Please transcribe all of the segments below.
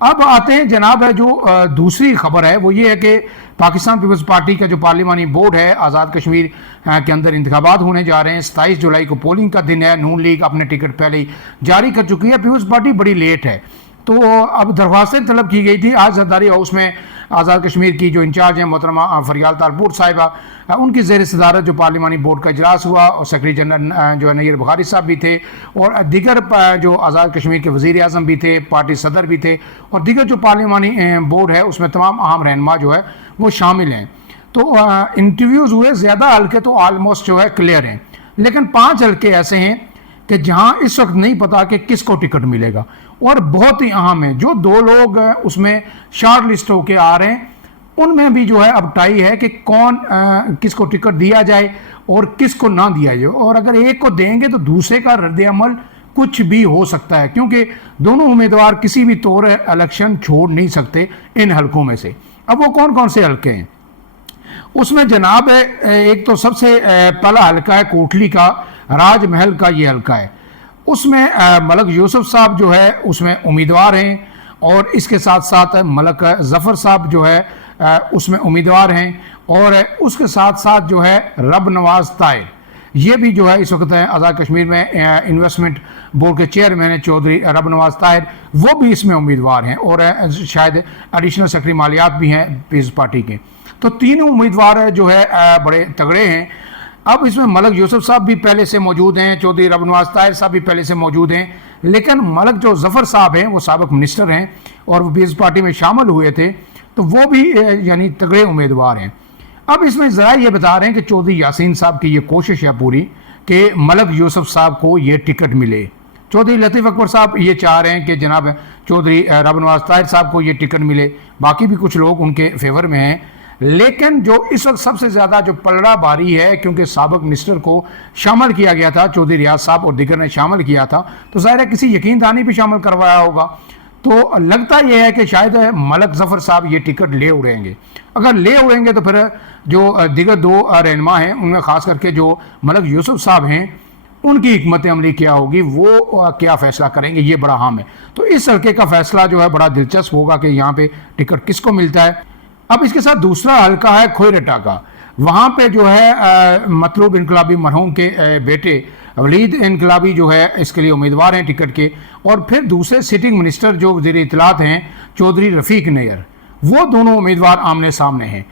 اب آتے ہیں جناب ہے جو دوسری خبر ہے وہ یہ ہے کہ پاکستان پیپلز پارٹی کا جو پارلیمانی بورڈ ہے آزاد کشمیر کے اندر انتخابات ہونے جا رہے ہیں. 27 جولائی کو پولنگ کا دن ہے. نون لیگ اپنے ٹکٹ پہلے ہی جاری کر چکی ہے. پیپلز پارٹی بڑی لیٹ ہے تو اب درخواستیں طلب کی گئی تھی. آج زرداری ہاؤس میں آزاد کشمیر کی جو انچارج ہیں محترمہ فریال تارپور صاحبہ ان کی زیر صدارت جو پارلیمانی بورڈ کا اجلاس ہوا اور سیکرٹری جنرل جو نیر بخاری صاحب بھی تھے اور دیگر جو آزاد کشمیر کے وزیر اعظم بھی تھے, پارٹی صدر بھی تھے اور دیگر جو پارلیمانی بورڈ ہے اس میں تمام اہم رہنما جو ہے وہ شامل ہیں. تو انٹرویوز ہوئے, زیادہ حلقے تو آلموسٹ جو ہے کلیئر ہیں, لیکن 5 حلقے ایسے ہیں کہ جہاں اس وقت نہیں پتا کہ کس کو ٹکٹ ملے گا اور بہت ہی اہم ہیں. جو 2 لوگ اس میں شارٹ لسٹ ہو کے آ رہے ہیں ان میں بھی جو ہے اب ٹائی ہے کہ کون کس کو ٹکٹ دیا جائے اور کس کو نہ دیا جائے, اور اگر ایک کو دیں گے تو دوسرے کا رد عمل کچھ بھی ہو سکتا ہے کیونکہ دونوں امیدوار کسی بھی طور الیکشن چھوڑ نہیں سکتے ان حلقوں میں سے. اب وہ کون کون سے حلقے ہیں اس میں جناب ایک تو سب سے پہلا حلقہ ہے کوٹلی کا, راج محل کا یہ حلقہ ہے. اس میں ملک یوسف صاحب جو ہے اس میں امیدوار ہیں اور اس کے ساتھ ساتھ ملک ظفر صاحب جو ہے اس میں امیدوار ہیں اور اس کے ساتھ ساتھ جو ہے رب نواز طاہر یہ بھی جو ہے اس وقت آزاد کشمیر میں انویسٹمنٹ بورڈ کے چیئرمین ہیں چودھری رب نواز طاہر, وہ بھی اس میں امیدوار ہیں اور شاید ایڈیشنل سیکرٹری مالیات بھی ہیں پیپلز پارٹی کے. تو تینوں امیدوار جو ہے بڑے تگڑے ہیں. اب اس میں ملک یوسف صاحب بھی پہلے سے موجود ہیں, چودھری رب نواز طاہر صاحب بھی پہلے سے موجود ہیں, لیکن ملک جو ظفر صاحب ہیں وہ سابق منسٹر ہیں اور وہ پیپلز پارٹی میں شامل ہوئے تھے تو وہ بھی یعنی تگڑے امیدوار ہیں. اب اس میں ذرا یہ بتا رہے ہیں کہ چودھری یاسین صاحب کی یہ کوشش ہے پوری کہ ملک یوسف صاحب کو یہ ٹکٹ ملے. چودھری لطیف اکبر صاحب یہ چاہ رہے ہیں کہ جناب چودھری رب نواز طاہر صاحب کو یہ ٹکٹ ملے, باقی بھی کچھ لوگ ان کے فیور میں ہیں. لیکن جو اس وقت سب سے زیادہ جو پلڑا باری ہے کیونکہ سابق منسٹر کو شامل کیا گیا تھا, چودھری ریاض صاحب اور دیگر نے شامل کیا تھا, تو ظاہر ہے کسی یقین دانی بھی شامل کروایا ہوگا. تو لگتا یہ ہے کہ شاید ملک ظفر صاحب یہ ٹکٹ لے اڑیں گے. اگر لے اڑیں گے تو پھر جو دیگر 2 رہنما ہیں ان میں خاص کر کے جو ملک یوسف صاحب ہیں ان کی حکمت عملی کیا ہوگی, وہ کیا فیصلہ کریں گے, یہ بڑا اہم ہے. تو اس حلقے کا فیصلہ جو ہے بڑا دلچسپ ہوگا کہ یہاں پہ ٹکٹ کس کو ملتا ہے. اب اس کے ساتھ دوسرا حلقہ ہے کھوئرٹا کا. وہاں پہ جو ہے مطلوب انقلابی مرحوم کے بیٹے ولید انقلابی جو ہے اس کے لیے امیدوار ہیں ٹکٹ کے, اور پھر دوسرے سٹنگ منسٹر جو وزیر اطلاعات ہیں چودھری رفیق نیر, وہ دونوں امیدوار آمنے سامنے ہیں.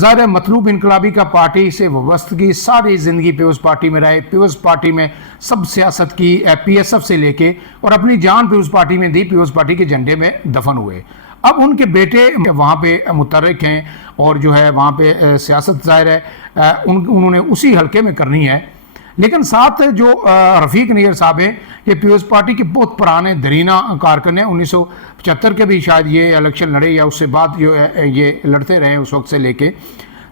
ظاہر مطلوب انقلابی کا پارٹی سے وابستگی ساری زندگی پیپلز پارٹی میں رہے, پیپلز پارٹی میں سب سیاست کی پی ایس ایف سے لے کے اور اپنی جان پیپلز پارٹی میں دی, پیپلز پارٹی کے جھنڈے میں دفن ہوئے. اب ان کے بیٹے وہاں پہ متحرک ہیں اور جو ہے وہاں پہ سیاست ظاہر ہے انہوں نے اسی حلقے میں کرنی ہے. لیکن ساتھ جو رفیق نیر صاحب ہیں یہ پیپلز پارٹی کے بہت پرانے درینہ کارکن ہیں, 1975 کے بھی شاید یہ الیکشن لڑے یا اس سے بعد جو یہ لڑتے رہے اس وقت سے لے کے.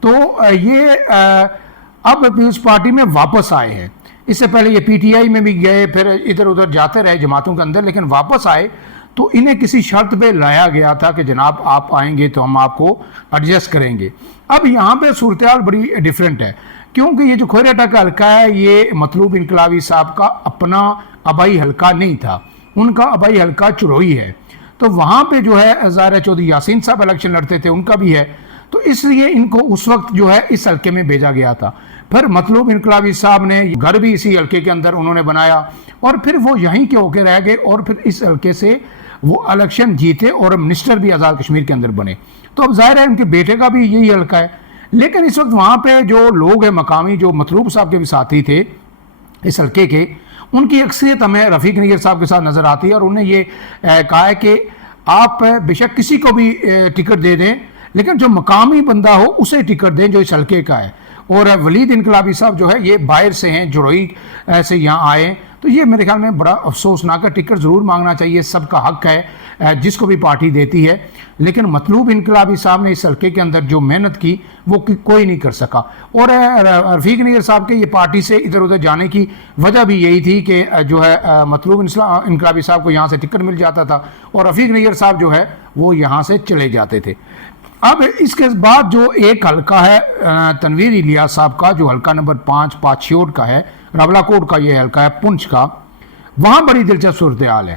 تو یہ اب پیپلز پارٹی میں واپس آئے ہیں. اس سے پہلے یہ پی ٹی آئی میں بھی گئے, پھر ادھر ادھر جاتے رہے جماعتوں کے اندر, لیکن واپس آئے تو انہیں کسی شرط پہ لایا گیا تھا کہ جناب آپ آئیں گے تو ہم آپ کو ایڈجسٹ کریں گے. اب یہاں پہ صورتحال بڑی ڈیفرنٹ ہے کیونکہ یہ جو کھوئرٹا کا حلقہ ہے یہ مطلوب انقلابی صاحب کا اپنا آبائی حلقہ نہیں تھا, ان کا آبائی حلقہ چروئی ہے. تو وہاں پہ جو ہے ظاہر چودھری یاسین صاحب الیکشن لڑتے تھے, ان کا بھی ہے, تو اس لیے ان کو اس وقت جو ہے اس حلقے میں بھیجا گیا تھا. پھر مطلوب انقلابی صاحب نے گھر بھی اسی حلقے کے اندر انہوں نے بنایا اور پھر وہ یہیں کے ہو کے رہ گئے اور پھر اس حلقے سے وہ الیکشن جیتے اور منسٹر بھی آزاد کشمیر کے اندر بنے. تو اب ظاہر ہے ان کے بیٹے کا بھی یہی حلقہ ہے. لیکن اس وقت وہاں پہ جو لوگ ہیں مقامی جو مطلوب صاحب کے بھی ساتھی تھے اس حلقے کے, ان کی اکثریت ہمیں رفیق نیر صاحب کے ساتھ نظر آتی ہے اور انہیں یہ کہا ہے کہ آپ بے شک کسی کو بھی ٹکٹ دے دیں لیکن جو مقامی بندہ ہو اسے ٹکٹ دیں جو اس حلقے کا ہے. اور ولید انقلابی صاحب جو ہے یہ باہر سے ہیں, جروئی سے یہاں آئے, تو یہ میرے خیال میں بڑا افسوسناک ہے. ٹکٹ ضرور مانگنا چاہیے, سب کا حق ہے جس کو بھی پارٹی دیتی ہے, لیکن مطلوب انقلابی صاحب نے اس حلقے کے اندر جو محنت کی وہ کوئی نہیں کر سکا. اور رفیق نیر صاحب کے یہ پارٹی سے ادھر ادھر جانے کی وجہ بھی یہی تھی کہ جو ہے مطلوب انقلابی صاحب کو یہاں سے ٹکٹ مل جاتا تھا اور رفیق نیر صاحب جو ہے وہ یہاں سے چلے جاتے تھے. اب اس کے بعد جو ایک حلقہ ہے تنویر الیاس صاحب کا جو حلقہ نمبر 5 پاچیوڑ کا ہے, راولا کوٹ کا یہ حلقہ ہے پنچ کا, وہاں بڑی دلچسپ صورتحال ہے.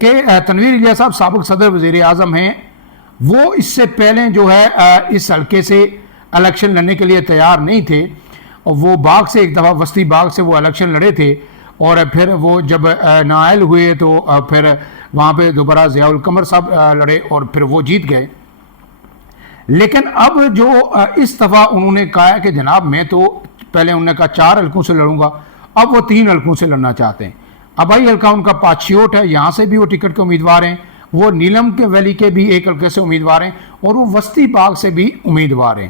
کہ تنویر الیاس صاحب سابق صدر وزیر اعظم ہیں، وہ اس سے پہلے جو ہے اس حلقے سے الیکشن لڑنے کے لیے تیار نہیں تھے، اور وہ باغ سے ایک دفعہ وسطی باغ سے وہ الیکشن لڑے تھے، اور پھر وہ جب نااہل ہوئے تو پھر وہاں پہ دوبارہ ضیاء القمر صاحب لڑے اور پھر وہ جیت گئے۔ لیکن اب جو اس دفعہ انہوں نے کہا ہے کہ جناب میں تو پہلے انہوں نے کہا 4 حلقوں سے لڑوں گا، اب وہ 3 حلقوں سے لڑنا چاہتے ہیں۔ آبائی حلقہ ان کا پاچیوٹ ہے، یہاں سے بھی وہ ٹکٹ کے امیدوار ہیں، وہ نیلم کے ویلی کے بھی ایک حلقے سے امیدوار ہیں، اور وہ وسطی باغ سے بھی امیدوار ہیں۔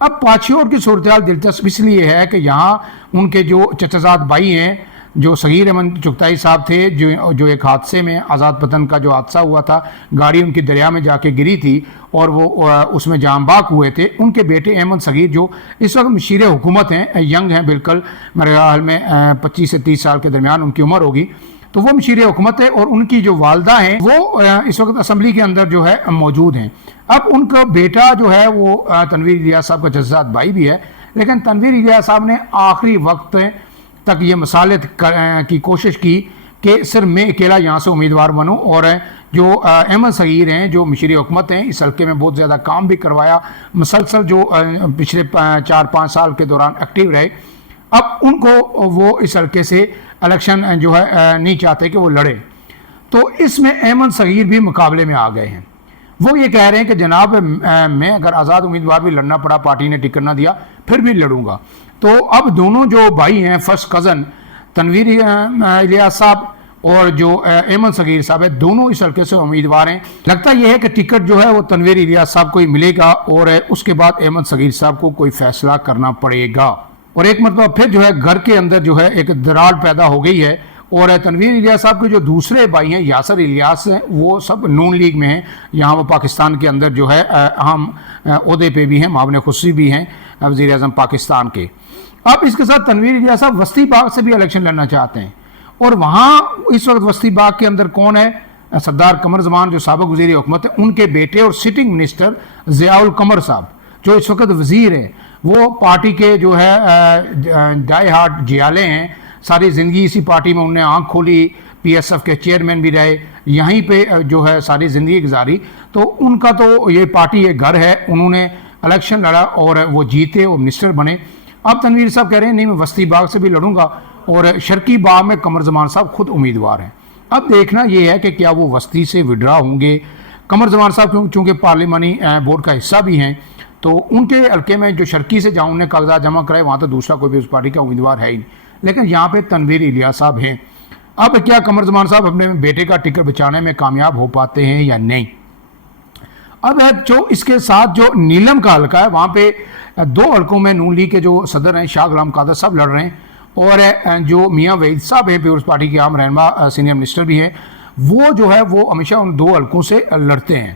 اب پاچیوٹ کی صورتحال دلچسپ اس لیے ہے کہ یہاں ان کے جو چچزاد بھائی ہیں، جو صغیر احمد چغتائی صاحب تھے، جو ایک حادثے میں آزاد پتن کا جو حادثہ ہوا تھا، گاڑی ان کی دریا میں جا کے گری تھی اور وہ اس میں جاں باک ہوئے تھے، ان کے بیٹے احمد صغیر جو اس وقت مشیر حکومت ہیں، ینگ ہیں بالکل، میرے خیال میں 25 سے 30 سال کے درمیان ان کی عمر ہوگی، تو وہ مشیر حکومت ہے، اور ان کی جو والدہ ہیں وہ اس وقت اسمبلی کے اندر جو ہے موجود ہیں۔ اب ان کا بیٹا جو ہے وہ تنویر الیاس صاحب کا جزاد بھائی بھی ہے، لیکن تنویر الیاس صاحب نے آخری وقت تک یہ مصالحت کی کوشش کی کہ صرف میں اکیلا یہاں سے امیدوار بنوں، اور جو احمد صغیر ہیں جو مشیر حکومت ہیں اس حلقے میں بہت زیادہ کام بھی کروایا، مسلسل جو پچھلے 4-5 سال کے دوران ایکٹیو رہے، اب ان کو وہ اس حلقے سے الیکشن جو ہے نہیں چاہتے کہ وہ لڑے، تو اس میں احمد صغیر بھی مقابلے میں آ گئے ہیں۔ وہ یہ کہہ رہے ہیں کہ جناب میں اگر آزاد امیدوار بھی لڑنا پڑا، پارٹی نے ٹکٹ نہ دیا، پھر بھی لڑوں گا۔ تو اب دونوں جو بھائی ہیں، فرسٹ کزن تنویر الیاس صاحب اور جو احمد صغیر صاحب ہے، دونوں اس حلقے سے امیدوار ہیں۔ لگتا یہ ہے کہ ٹکٹ جو ہے وہ تنویر الیاس صاحب کو ہی ملے گا، اور اس کے بعد احمد صغیر صاحب کو کوئی فیصلہ کرنا پڑے گا، اور ایک مرتبہ پھر جو ہے گھر کے اندر جو ہے ایک دراڑ پیدا ہو گئی ہے، اور تنویر الیاس صاحب کے جو دوسرے بھائی ہیں یاسر الیاس ہیں، وہ سب نون لیگ میں ہیں، یہاں وہ پاکستان کے اندر جو ہے اہم عہدے پہ بھی ہیں، معاون خصوصی بھی ہیں وزیر اعظم پاکستان کے۔ اب اس کے ساتھ تنویر الیاس صاحب وسطی باغ سے بھی الیکشن لڑنا چاہتے ہیں، اور وہاں اس وقت وسطی باغ کے اندر کون ہے؟ سردار قمر زمان جو سابق وزیر حکومت ہے، ان کے بیٹے اور سٹنگ منسٹر ضیاء القمر صاحب جو اس وقت وزیر ہیں، وہ پارٹی کے جو ہے ڈائی ہارڈ جیالے ہیں، ساری زندگی اسی پارٹی میں انہوں نے آنکھ کھولی، پی ایس ایف کے چیئرمین بھی رہے، یہیں پہ جو ہے ساری زندگی گزاری، تو ان کا تو یہ پارٹی یہ گھر ہے، انہوں نے الیکشن لڑا اور وہ جیتے اور منسٹر بنے۔ اب تنویر صاحب کہہ رہے ہیں نہیں میں وسطی باغ سے بھی لڑوں گا، اور شرقی باغ میں قمر زمان صاحب خود امیدوار ہیں۔ اب دیکھنا یہ ہے کہ کیا وہ وسطی سے وڈرا ہوں گے۔ قمر زمان صاحب چونکہ پارلیمانی بورڈ کا حصہ بھی ہیں، تو ان کے حلقے میں جو شرقی سے جہاں انہوں نے کاغذات جمع کرائے وہاں تو دوسرا کوئی بھی اس پارٹی کا امیدوار ہے ہی نہیں، لیکن یہاں پہ تنویر الیاس صاحب ہیں۔ اب کیا قمر زمان صاحب اپنے بیٹے کا ٹکٹ بچانے میں کامیاب ہو پاتے ہیں یا نہیں؟ اب جو اس کے ساتھ جو نیلم کا حلقہ ہے، وہاں پہ 2 حلقوں میں نون لیگ کے جو صدر ہیں شاہ غلام قادر صاحب لڑ رہے ہیں، اور جو میاں وحید صاحب ہیں پیپلز پارٹی کے عام رہنما سینئر منسٹر بھی ہیں، وہ جو ہے وہ ہمیشہ ان 2 حلقوں سے لڑتے ہیں۔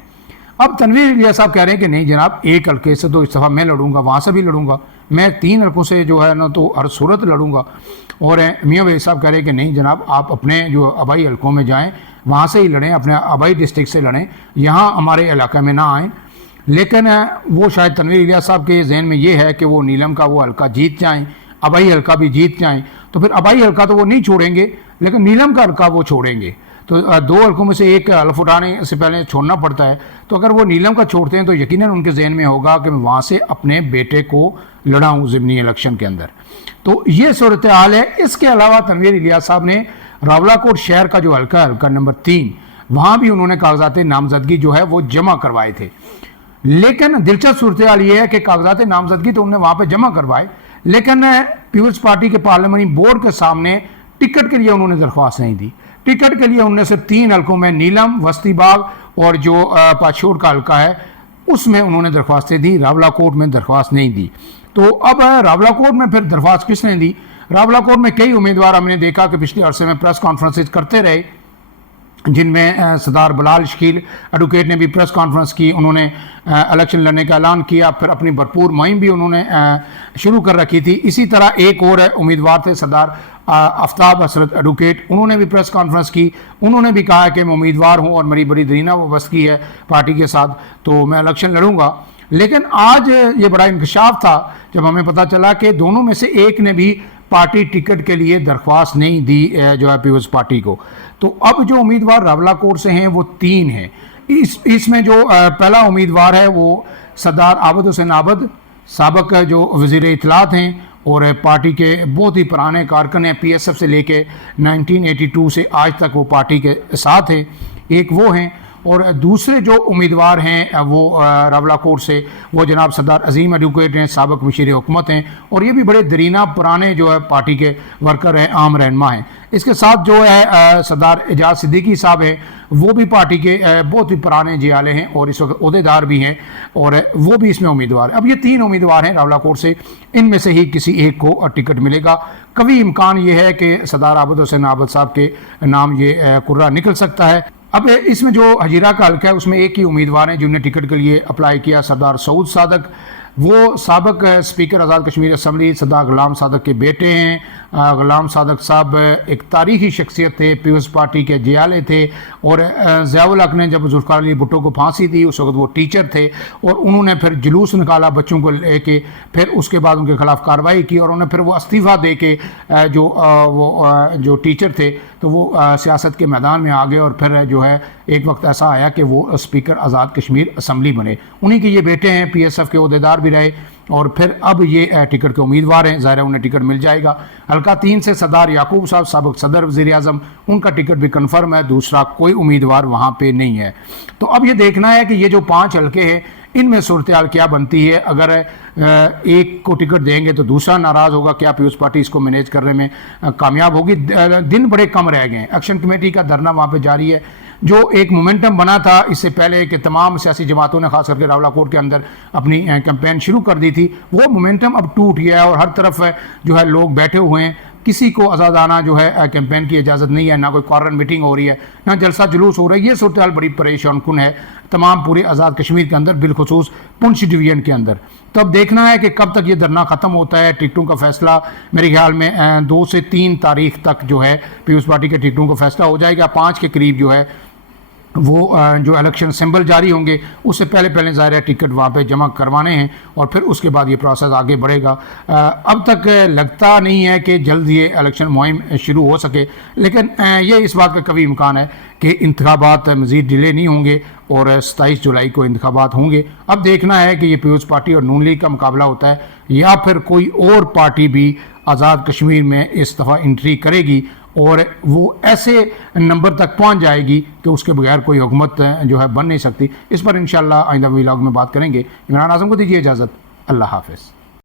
اب تنویر الیاس صاحب کہہ رہے ہیں کہ نہیں جناب ایک حلقے سے تو اس دفعہ میں لڑوں گا، وہاں سے بھی لڑوں گا، میں 3 حلقوں سے جو ہے نا تو ہر صورت لڑوں گا، اور میاں وحید صاحب کہہ رہے ہیں کہ نہیں جناب آپ اپنے جو آبائی حلقوں میں جائیں، وہاں سے ہی لڑیں، اپنے آبائی ڈسٹرکٹ سے لڑیں، یہاں ہمارے علاقے میں نہ آئیں۔ لیکن وہ شاید تنویر الیاس صاحب کے ذہن میں یہ ہے کہ وہ نیلم کا وہ حلقہ جیت جائیں، آبائی حلقہ بھی جیت جائیں، تو پھر آبائی حلقہ تو وہ نہیں چھوڑیں گے، لیکن نیلم کا حلقہ وہ چھوڑیں گے، تو 2 حلقوں میں سے ایک حلف اٹھانے سے پہلے چھوڑنا پڑتا ہے، تو اگر وہ نیلم کا چھوڑتے ہیں تو یقیناً ان کے ذہن میں ہوگا کہ میں وہاں سے اپنے بیٹے کو لڑاؤں ضمنی الیکشن کے اندر۔ تو یہ صورتحال ہے۔ اس کے علاوہ تنویر الیاس صاحب نے راولا کوٹ شہر کا جو حلقہ ہے، حلقہ نمبر 3، وہاں بھی انہوں نے کاغذات نامزدگی جو ہے وہ جمع کروائے تھے، لیکن دلچسپ صورتحال یہ ہے کہ کاغذات نامزدگی تو انہوں نے وہاں پہ جمع کروائے، لیکن پیپلز پارٹی کے پارلیمانی بورڈ کے سامنے ٹکٹ کے لیے انہوں نے درخواست نہیں دی۔ ٹکٹ کے لیے انہوں نے صرف 3 حلقوں میں نیلم، وسطی باغ اور جو پاچیوٹ کا حلقہ ہے اس میں انہوں نے درخواستیں دی، راولا کوٹ میں درخواست نہیں دی۔ تو اب راولا کوٹ میں پھر درخواست کس نے دی؟ راولا کوٹ میں کئی امیدوار ہم نے دیکھا کہ پچھلے عرصے میں پریس کانفرنسز کرتے رہے، جن میں سردار بلال شکیل ایڈوکیٹ نے بھی پریس کانفرنس کی، انہوں نے الیکشن لڑنے کا اعلان کیا، پھر اپنی بھرپور مہم بھی انہوں نے شروع کر رکھی تھی۔ اسی طرح ایک اور امیدوار تھے سردار آفتاب حسرت ایڈوکیٹ، انہوں نے بھی پریس کانفرنس کی، انہوں نے بھی کہا کہ میں امیدوار ہوں اور میری بڑی درینہ وابستگی ہے پارٹی کے ساتھ، تو میں الیکشن لڑوں گا۔ لیکن آج یہ بڑا انکشاف تھا جب ہمیں پتہ چلا کہ دونوں میں سے ایک نے بھی پارٹی ٹکٹ کے لیے درخواست نہیں دی جو ہے پیپلز پارٹی کو. تو اب جو امیدوار راولاکوٹ سے ہیں وہ 3 ہیں. اس میں جو پہلا امیدوار ہے وہ سردار عابد حسین عابد، سابق جو وزیر اطلاعات ہیں اور پارٹی کے بہت ہی پرانے کارکن ہیں، پی ایس ایف سے لے کے 1982 سے آج تک وہ پارٹی کے ساتھ ہیں. ایک وہ ہیں. اور دوسرے جو امیدوار ہیں وہ راولاکوٹ سے وہ جناب سردار عظیم ایڈوکیٹ ہیں، سابق مشیر حکومت ہیں، اور یہ بھی بڑے درینہ پرانے جو ہے پارٹی کے ورکر ہیں، عام رہنما ہیں. اس کے ساتھ جو ہے سردار اعجاز صدیقی صاحب ہیں، وہ بھی پارٹی کے بہت ہی پرانے جیالے ہیں اور اس وقت عہدیدار بھی ہیں، اور وہ بھی اس میں امیدوار ہیں. اب یہ 3 امیدوار ہیں راولاکوٹ سے، ان میں سے ہی کسی ایک کو ٹکٹ ملے گا. کبھی امکان یہ ہے کہ سردار عابد حسین عابد صاحب کے نام یہ قرعہ نکل سکتا ہے. اب اس میں جو ہجیرہ کا حلقہ ہے اس میں ایک ہی امیدوار ہیں جنہوں نے ٹکٹ کے لیے اپلائی کیا، سردار سعود صادق. وہ سابق اسپیکر آزاد کشمیر اسمبلی سردار غلام صادق کے بیٹے ہیں. غلام صادق صاحب ایک تاریخی شخصیت تھے، پیپلز پارٹی کے جیالے تھے، اور ضیاء الحق نے جب ذوالفقار علی بھٹو کو پھانسی دی اس وقت وہ ٹیچر تھے، اور انہوں نے پھر جلوس نکالا بچوں کو لے کے، پھر اس کے بعد ان کے خلاف کارروائی کی، اور انہوں نے پھر وہ استعفیٰ دے کے جو ٹیچر تھے تو وہ سیاست کے میدان میں آ گئے، اور پھر جو ہے ایک وقت ایسا آیا کہ وہ اسپیکر آزاد کشمیر اسمبلی بنے. انہی کے یہ بیٹے ہیں، پی ایس ایف کے عہدیدار بھی رہے، اور پھر اب یہ ٹکٹ کے امیدوار ہیں. ظاہر ہے انہیں ٹکٹ مل جائے گا. حلقہ 3 سے سردار یعقوب صاحب، سابق صدر وزیر اعظم، ان کا ٹکٹ بھی کنفرم ہے، دوسرا کوئی امیدوار وہاں پہ نہیں ہے. تو اب یہ دیکھنا ہے کہ یہ جو 5 حلقے ہیں ان میں صورتحال کیا بنتی ہے. اگر ایک کو ٹکٹ دیں گے تو دوسرا ناراض ہوگا، کیا پیپلز پارٹی اس کو مینیج کرنے میں کامیاب ہوگی؟ دن بڑے کم رہ گئے ہیں. ایکشن کمیٹی کا دھرنا وہاں پہ جاری ہے. جو ایک مومنٹم بنا تھا اس سے پہلے کہ تمام سیاسی جماعتوں نے خاص کر کے راولاکوٹ کے اندر اپنی کیمپین شروع کر دی تھی، وہ مومنٹم اب ٹوٹ گیا ہے، اور ہر طرف جو ہے لوگ بیٹھے ہوئے ہیں. کسی کو آزادانہ جو ہے کیمپین کی اجازت نہیں ہے، نہ کوئی کارنر میٹنگ ہو رہی ہے، نہ جلسہ جلوس ہو رہا ہے. یہ صورتحال بڑی پریشان کن ہے تمام پورے آزاد کشمیر کے اندر، بالخصوص پنچ ڈویژن کے اندر. تو اب دیکھنا ہے کہ کب تک یہ دھرنا ختم ہوتا ہے. ٹکٹوں کا فیصلہ میرے خیال میں 2 سے 3 تاریخ تک جو ہے پیپلز پارٹی کے ٹکٹوں کا فیصلہ ہو جائے گا. 5 کے قریب جو ہے وہ جو الیکشن سمبل جاری ہوں گے اس سے پہلے ظاہر ہے ٹکٹ وہاں پہ جمع کروانے ہیں، اور پھر اس کے بعد یہ پروسیس آگے بڑھے گا. اب تک لگتا نہیں ہے کہ جلد یہ الیکشن مہم شروع ہو سکے، لیکن یہ اس بات کا کبھی امکان ہے کہ انتخابات مزید ڈیلے نہیں ہوں گے، اور 27 جولائی کو انتخابات ہوں گے. اب دیکھنا ہے کہ یہ پیپلز پارٹی اور نون لیگ کا مقابلہ ہوتا ہے، یا پھر کوئی اور پارٹی بھی آزاد کشمیر میں اس دفعہ انٹری کرے گی، اور وہ ایسے نمبر تک پہنچ جائے گی کہ اس کے بغیر کوئی حکومت جو ہے بن نہیں سکتی. اس پر انشاءاللہ آئندہ ولاگ میں بات کریں گے. عمران اعظم کو دیجیے اجازت. اللہ حافظ.